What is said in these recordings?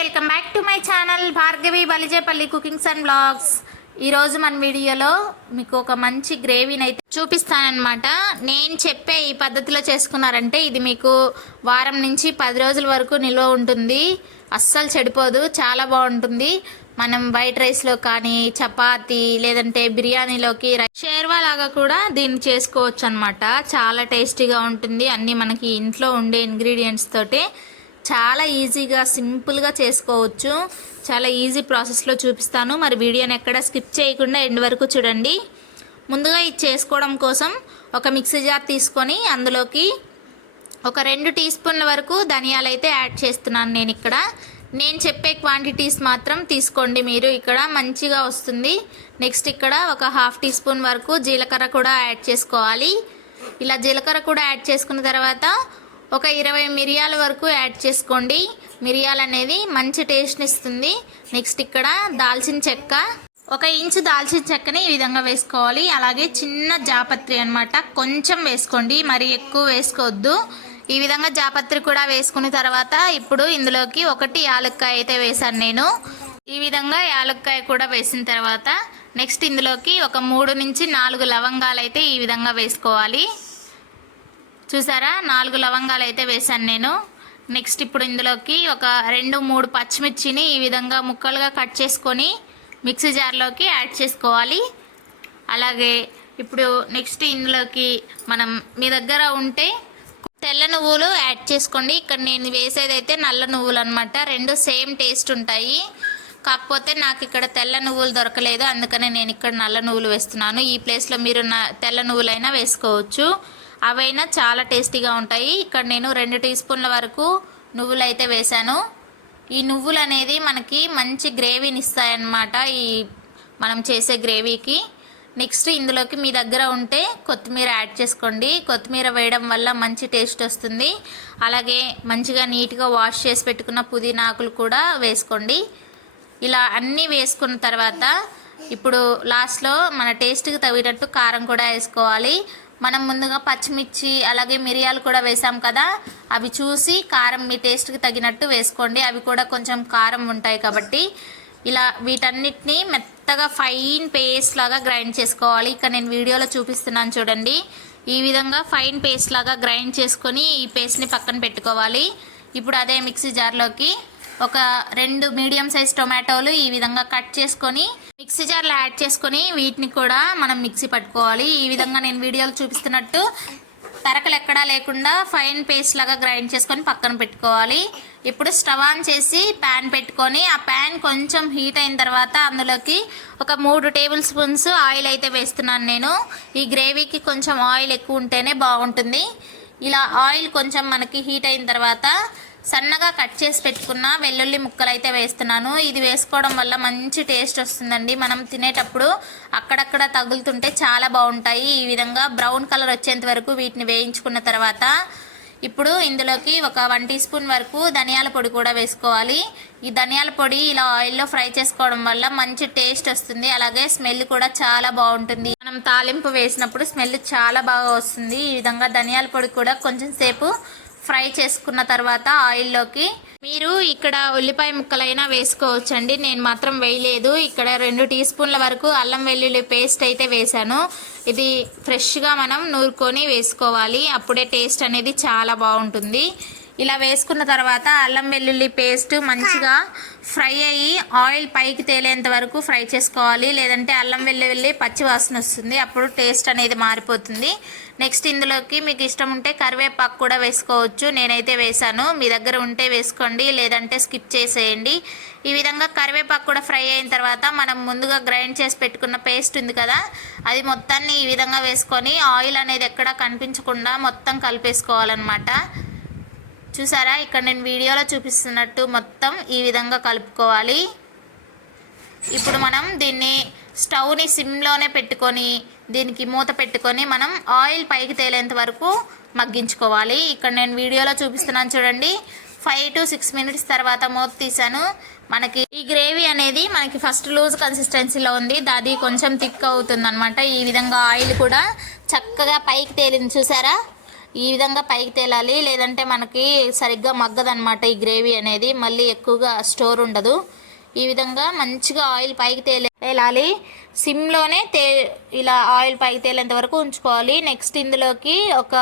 Welcome back to my channel Bhargavi Balijepalli cookings and blogs. ఈరోజు మన వీడియోలో మీకు ఒక మంచి గ్రేవీని అయితే చూపిస్తానన్నమాట. నేను చెప్పే ఈ పద్ధతిలో చేసుకున్నారంటే ఇది మీకు వారం నుంచి పది రోజుల వరకు నిల్వ ఉంటుంది. అస్సలు చెడిపోదు చాలా బాగుంటుంది. మనం వైట్ రైస్లో కానీ చపాతి లేదంటే బిర్యానీలోకి షేర్వా లాగా కూడా దీన్ని చేసుకోవచ్చు అనమాట చాలా టేస్టీగా ఉంటుంది. అన్నీ మనకి ఇంట్లో ఉండే ఇంగ్రీడియంట్స్ తోటే చాలా ఈజీగా సింపుల్గా చేసుకోవచ్చు. చాలా ఈజీ ప్రాసెస్లో చూపిస్తాను. మరి వీడియోని ఎక్కడ స్కిప్ చేయకుండా ఎండ్ వరకు చూడండి. ముందుగా ఇది చేసుకోవడం కోసం ఒక మిక్సీ జార్ తీసుకొని అందులోకి ఒక రెండు టీ స్పూన్ల వరకు ధనియాలు అయితే యాడ్ చేస్తున్నాను నేను ఇక్కడ. నేను చెప్పే క్వాంటిటీస్ మాత్రం తీసుకోండి మీరు. ఇక్కడ మంచిగా వస్తుంది. నెక్స్ట్ ఇక్కడ ఒక హాఫ్ టీ స్పూన్ వరకు జీలకర్ర కూడా యాడ్ చేసుకోవాలి. ఇలా జీలకర్ర కూడా యాడ్ చేసుకున్న తర్వాత ఒక ఇరవై మిరియాల వరకు యాడ్ చేసుకోండి. మిరియాలు అనేది మంచి టేస్ట్ని ఇస్తుంది. నెక్స్ట్ ఇక్కడ దాల్చిన చెక్క. ఒక ఇంచు దాల్చిన చెక్కని ఈ విధంగా వేసుకోవాలి. అలాగే చిన్న జాపత్రి అనమాట కొంచెం వేసుకోండి. మరి ఎక్కువ వేసుకోవద్దు. ఈ విధంగా జాపత్రి కూడా వేసుకున్న తర్వాత ఇప్పుడు ఇందులోకి ఒకటి యాలక్కాయ అయితే వేశాను నేను. ఈ విధంగా యాలక్కాయ కూడా వేసిన తర్వాత నెక్స్ట్ ఇందులోకి ఒక మూడు నుంచి నాలుగు లవంగాలు అయితే ఈ విధంగా వేసుకోవాలి. చూసారా? నాలుగు లవంగాలు అయితే వేశాను నేను. నెక్స్ట్ ఇప్పుడు ఇందులోకి ఒక రెండు మూడు పచ్చిమిర్చిని ఈ విధంగా ముక్కలుగా కట్ చేసుకొని మిక్సీ జార్లోకి యాడ్ చేసుకోవాలి. అలాగే ఇప్పుడు నెక్స్ట్ ఇందులోకి మనం మీ దగ్గర ఉంటే తెల్ల నువ్వులు యాడ్ చేసుకోండి. ఇక్కడ నేను వేసేది అయితే నల్ల నువ్వులు అనమాట రెండు సేమ్ టేస్ట్ ఉంటాయి. కాకపోతే నాకు ఇక్కడ తెల్ల నువ్వులు దొరకలేదు. అందుకనే నేను ఇక్కడ నల్ల నువ్వులు వేస్తున్నాను. ఈ ప్లేస్లో మీరు తెల్ల నువ్వులైనా వేసుకోవచ్చు. అవైనా చాలా టేస్టీగా ఉంటాయి. ఇక్కడ నేను రెండు టీ స్పూన్ల వరకు నువ్వులు అయితే వేశాను. ఈ నువ్వులు అనేది మనకి మంచి గ్రేవీని ఇస్తాయన్నమాట ఈ మనం చేసే గ్రేవీకి. నెక్స్ట్ ఇందులోకి మీ దగ్గర ఉంటే కొత్తిమీర యాడ్ చేసుకోండి. కొత్తిమీర వేయడం వల్ల మంచి టేస్ట్ వస్తుంది. అలాగే మంచిగా నీట్గా వాష్ చేసి పెట్టుకున్న పుదీనా ఆకులు కూడా వేసుకోండి. ఇలా అన్నీ వేసుకున్న తర్వాత ఇప్పుడు లాస్ట్లో మన టేస్ట్కి తగినట్టు కారం కూడా వేసుకోవాలి. మనం ముందుగా పచ్చిమిర్చి అలాగే మిరియాలు కూడా వేసాం కదా. అవి చూసి కారం మీ టేస్ట్కి తగినట్టు వేసుకోండి. అవి కూడా కొంచెం కారం ఉంటాయి కాబట్టి. ఇలా వీటన్నిటిని మెత్తగా ఫైన్ పేస్ట్ లాగా గ్రైండ్ చేసుకోవాలి. ఇక్కడ నేను వీడియోలో చూపిస్తున్నాను చూడండి. ఈ విధంగా ఫైన్ పేస్ట్ లాగా గ్రైండ్ చేసుకొని ఈ పేస్ట్ని పక్కన పెట్టుకోవాలి. ఇప్పుడు అదే మిక్సీ జార్లోకి ఒక రెండు మీడియం సైజ్ టొమాటోలు ఈ విధంగా కట్ చేసుకొని మిక్సీ జార్లో యాడ్ చేసుకొని వీటిని కూడా మనం మిక్సీ పట్టుకోవాలి. ఈ విధంగా నేను వీడియోలో చూపిస్తున్నట్టు తరకలు ఎక్కడా లేకుండా ఫైన్ పేస్ట్ లాగా గ్రైండ్ చేసుకొని పక్కన పెట్టుకోవాలి. ఇప్పుడు స్టవ్ ఆన్ చేసి ప్యాన్ పెట్టుకొని ఆ ప్యాన్ కొంచెం హీట్ అయిన తర్వాత అందులోకి ఒక మూడు టేబుల్ స్పూన్స్ ఆయిల్ అయితే వేస్తున్నాను నేను. ఈ గ్రేవీకి కొంచెం ఆయిల్ ఎక్కువ ఉంటేనే బాగుంటుంది. ఇలా ఆయిల్ కొంచెం మనకి హీట్ అయిన తర్వాత సన్నగా కట్ చేసి పెట్టుకున్న వెల్లుల్లి ముక్కలు అయితే వేస్తున్నాను. ఇది వేసుకోవడం వల్ల మంచి టేస్ట్ వస్తుందండి. మనం తినేటప్పుడు అక్కడక్కడ తగులుతుంటే చాలా బాగుంటాయి. ఈ విధంగా బ్రౌన్ కలర్ వచ్చేంత వరకు వీటిని వేయించుకున్న తర్వాత ఇప్పుడు ఇందులోకి ఒక వన్ టీ స్పూన్ వరకు ధనియాల పొడి కూడా వేసుకోవాలి. ఈ ధనియాల పొడి ఇలా ఆయిల్లో ఫ్రై చేసుకోవడం వల్ల మంచి టేస్ట్ వస్తుంది. అలాగే స్మెల్ కూడా చాలా బాగుంటుంది. మనం తాలింపు వేసినప్పుడు స్మెల్ చాలా బాగా వస్తుంది. ఈ విధంగా ధనియాల పొడి కూడా కొంచెం సేపు ఫ్రై చేసుకున్న తర్వాత ఆయిల్లోకి మీరు ఇక్కడ ఉల్లిపాయ ముక్కలైనా వేసుకోవచ్చండి. నేను మాత్రం వేయలేదు. ఇక్కడ రెండు టీ స్పూన్ల వరకు అల్లం వెల్లుల్లి పేస్ట్ అయితే వేశాను. ఇది ఫ్రెష్గా మనం నూరుకొని వేసుకోవాలి. అప్పుడే టేస్ట్ అనేది చాలా బాగుంటుంది. ఇలా వేసుకున్న తర్వాత అల్లం వెల్లుల్లి పేస్ట్ మంచిగా ఫ్రై అయ్యి ఆయిల్ పైకి తేలేంత వరకు ఫ్రై చేసుకోవాలి. లేదంటే అల్లం వెల్లుల్లి పచ్చి వాసన వస్తుంది. అప్పుడు టేస్ట్ అనేది మారిపోతుంది. నెక్స్ట్ ఇందులోకి మీకు ఇష్టం ఉంటే కరివేపాకు కూడా వేసుకోవచ్చు. నేనైతే వేశాను. మీ దగ్గర ఉంటే వేసుకోండి. లేదంటే స్కిప్ చేసేయండి. ఈ విధంగా కరివేపాకు కూడా ఫ్రై అయిన తర్వాత మనం ముందుగా గ్రైండ్ చేసి పెట్టుకున్న పేస్ట్ ఉంది కదా అది మొత్తాన్ని ఈ విధంగా వేసుకొని ఆయిల్ అనేది ఎక్కడా కనిపించకుండా మొత్తం కలిపేసుకోవాలన్నమాట. చూసారా? ఇక్కడ నేను వీడియోలో చూపిస్తున్నట్టు మొత్తం ఈ విధంగా కలుపుకోవాలి. ఇప్పుడు మనం దీన్ని స్టవ్ని సిమ్లోనే పెట్టుకొని దీనికి మూత పెట్టుకొని మనం ఆయిల్ పైకి తేలేంత వరకు మగ్గించుకోవాలి. ఇక్కడ నేను వీడియోలో చూపిస్తున్నాను చూడండి. ఫైవ్ టు సిక్స్ మినిట్స్ తర్వాత మూత తీసాను మనకి ఈ గ్రేవీ అనేది మనకి ఫస్ట్ లూజ్ కన్సిస్టెన్సీలో ఉంది. దాది కొంచెం థిక్ అవుతుంది అనమాట ఈ విధంగా ఆయిల్ కూడా చక్కగా పైకి తేలింది. చూసారా? ఈ విధంగా పైకి తేలాలి. లేదంటే మనకి సరిగ్గా మగ్గదనమాట ఈ గ్రేవీ అనేది. మళ్ళీ ఎక్కువగా స్టోర్ ఉండదు. ఈ విధంగా మంచిగా ఆయిల్ పైకి తేలే తేలాలి. సిమ్లోనే తే ఇలా ఆయిల్ పైకి తేలేంత వరకు ఉంచుకోవాలి. నెక్స్ట్ ఇందులోకి ఒక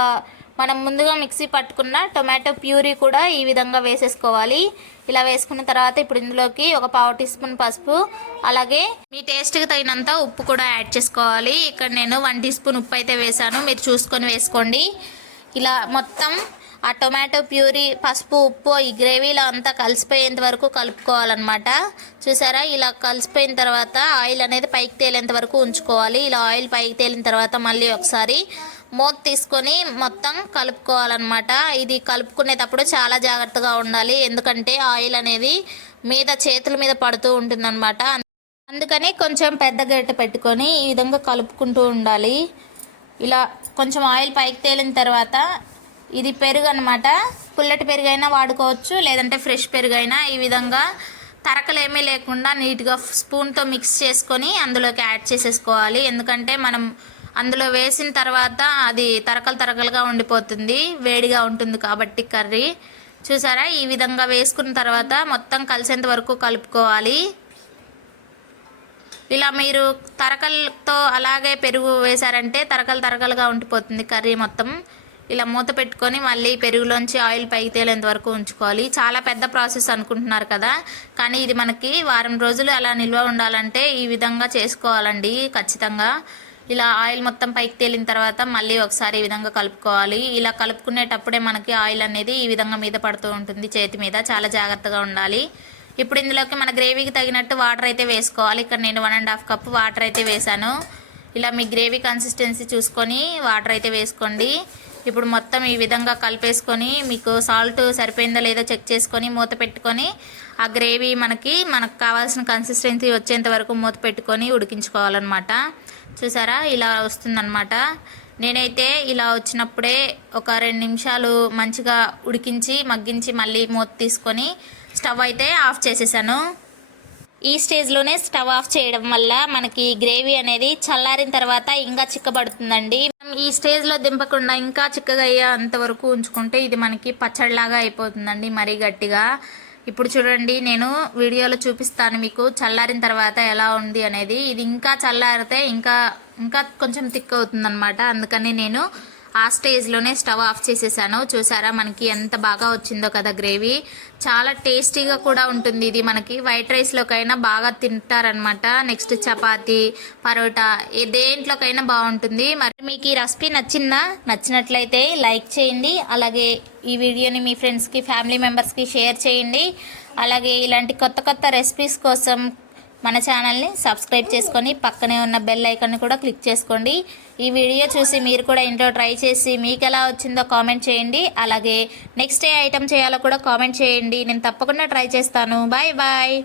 మనం ముందుగా మిక్సీ పట్టుకున్న టొమాటో ప్యూరీ కూడా ఈ విధంగా వేసేసుకోవాలి. ఇలా వేసుకున్న తర్వాత ఇప్పుడు ఇందులోకి ఒక పావు టీ స్పూన్ పసుపు అలాగే మీ టేస్ట్కి తగినంత ఉప్పు కూడా యాడ్ చేసుకోవాలి. ఇక్కడ నేను వన్ టీ స్పూన్ ఉప్పు అయితే వేసాను. మీరు చూసుకొని వేసుకోండి. ఇలా మొత్తం ఆ టొమాటో ప్యూరీ పసుపు ఉప్పు ఈ గ్రేవీలో అంతా కలిసిపోయేంత వరకు కలుపుకోవాలన్నమాట. చూసారా? ఇలా కలిసిపోయిన తర్వాత ఆయిల్ అనేది పైకి తేలేంత వరకు ఉంచుకోవాలి. ఇలా ఆయిల్ పైకి తేలిన తర్వాత మళ్ళీ ఒకసారి మూత తీసుకొని మొత్తం కలుపుకోవాలన్నమాట. ఇది కలుపుకునేటప్పుడు చాలా జాగ్రత్తగా ఉండాలి. ఎందుకంటే ఆయిల్ అనేది మీద చేతుల మీద పడుతూ ఉంటుందన్నమాట. అందుకని కొంచెం పెద్ద గరిట పెట్టుకొని ఈ విధంగా కలుపుకుంటూ ఉండాలి. ఇలా కొంచెం ఆయిల్ పైకి తేలిన తర్వాత ఇది పెరుగు అనమాట పుల్లటి పెరుగు అయినా వాడుకోవచ్చు లేదంటే ఫ్రెష్ పెరుగు అయినా ఈ విధంగా తరకలేమీ లేకుండా నీట్గా స్పూన్తో మిక్స్ చేసుకొని అందులోకి యాడ్ చేసేసుకోవాలి. ఎందుకంటే మనం అందులో వేసిన తర్వాత అది తరకలు తరకలుగా ఉండిపోతుంది వేడిగా ఉంటుంది కాబట్టి కర్రీ. చూసారా? ఈ విధంగా వేసుకున్న తర్వాత మొత్తం కలిసేంత వరకు కలుపుకోవాలి. ఇలా మీరు తరకలతో అలాగే పెరుగు వేశారంటే తరకలు తరకలుగా ఉండిపోతుంది కర్రీ మొత్తం. ఇలా మూత పెట్టుకొని మళ్ళీ పెరుగులోంచి ఆయిల్ పైకి తేలేంత వరకు ఉంచుకోవాలి. చాలా పెద్ద ప్రాసెస్ అనుకుంటున్నారు కదా. కానీ ఇది మనకి వారం రోజులు అలా నిల్వ ఉండాలంటే ఈ విధంగా చేసుకోవాలండి ఖచ్చితంగా. ఇలా ఆయిల్ మొత్తం పైకి తేలిన తర్వాత మళ్ళీ ఒకసారి ఈ విధంగా కలుపుకోవాలి. ఇలా కలుపుకునేటప్పుడే మనకి ఆయిల్ అనేది ఈ విధంగా మీద పడుతూ ఉంటుంది చేతి మీద. చాలా జాగ్రత్తగా ఉండాలి. ఇప్పుడు ఇందులోకి మన గ్రేవీకి తగినట్టు వాటర్ అయితే వేసుకోవాలి. ఇక్కడ నేను one and half cup water అయితే వేసాను. ఇలా మీ గ్రేవీ కన్సిస్టెన్సీ చూసుకొని వాటర్ అయితే వేసుకోండి. ఇప్పుడు మొత్తం ఈ విధంగా కలిపేసుకొని మీకు సాల్ట్ సరిపోయిందో లేదో చెక్ చేసుకొని మూత పెట్టుకొని ఆ గ్రేవీ మనకి మనకు కావాల్సిన కన్సిస్టెన్సీ వచ్చేంత వరకు మూత పెట్టుకొని ఉడికించుకోవాలన్నమాట. చూసారా? ఇలా వస్తుందన్నమాట. నేనైతే ఇలా వచ్చినప్పుడే ఒక రెండు నిమిషాలు మంచిగా ఉడికించి మగ్గించి మళ్ళీ మూత తీసుకొని స్టవ్ అయితే ఆఫ్ చేసేసాను. ఈ స్టేజ్లోనే స్టవ్ ఆఫ్ చేయడం వల్ల మనకి గ్రేవీ అనేది చల్లారిన తర్వాత ఇంకా చిక్కబడుతుందండి. మనం ఈ స్టేజ్లో దింపకుండా ఇంకా చిక్కగా అంతవరకు ఉంచుకుంటే ఇది మనకి పచ్చడిలాగా అయిపోతుందండి మరీ గట్టిగా. ఇప్పుడు చూడండి నేను వీడియోలో చూపిస్తాను మీకు చల్లారిన తర్వాత ఎలా ఉంది అనేది. ఇది ఇంకా చల్లారితే ఇంకా ఇంకా కొంచెం థిక్ అవుతుందన్నమాట. అందుకని నేను ఆ స్టేజ్లోనే స్టవ్ ఆఫ్ చేసేసాను. చూసారా మనకి ఎంత బాగా వచ్చిందో కదా గ్రేవీ. చాలా టేస్టీగా కూడా ఉంటుంది ఇది మనకి. వైట్ రైస్లోకైనా బాగా తింటారనమాట నెక్స్ట్ చపాతి పరోటా దేంట్లోకైనా బాగుంటుంది. మరి మీకు ఈ రెసిపీ నచ్చిందా? నచ్చినట్లయితే లైక్ చేయండి. అలాగే ఈ వీడియోని మీ ఫ్రెండ్స్కి ఫ్యామిలీ మెంబర్స్కి షేర్ చేయండి. అలాగే ఇలాంటి కొత్త కొత్త రెసిపీస్ కోసం మన ఛానల్ని సబ్స్క్రైబ్ చేసుకొని పక్కనే ఉన్న బెల్ ఐకాన్ని కూడా క్లిక్ చేసుకోండి. ఈ వీడియో చూసి మీరు కూడా ఇంట్లో ట్రై చేసి మీకు ఎలా వచ్చిందో కామెంట్ చేయండి. అలాగే నెక్స్ట్ ఏ ఐటెం చేయాలో కూడా కామెంట్ చేయండి. నేను తప్పకుండా ట్రై చేస్తాను. Bye bye.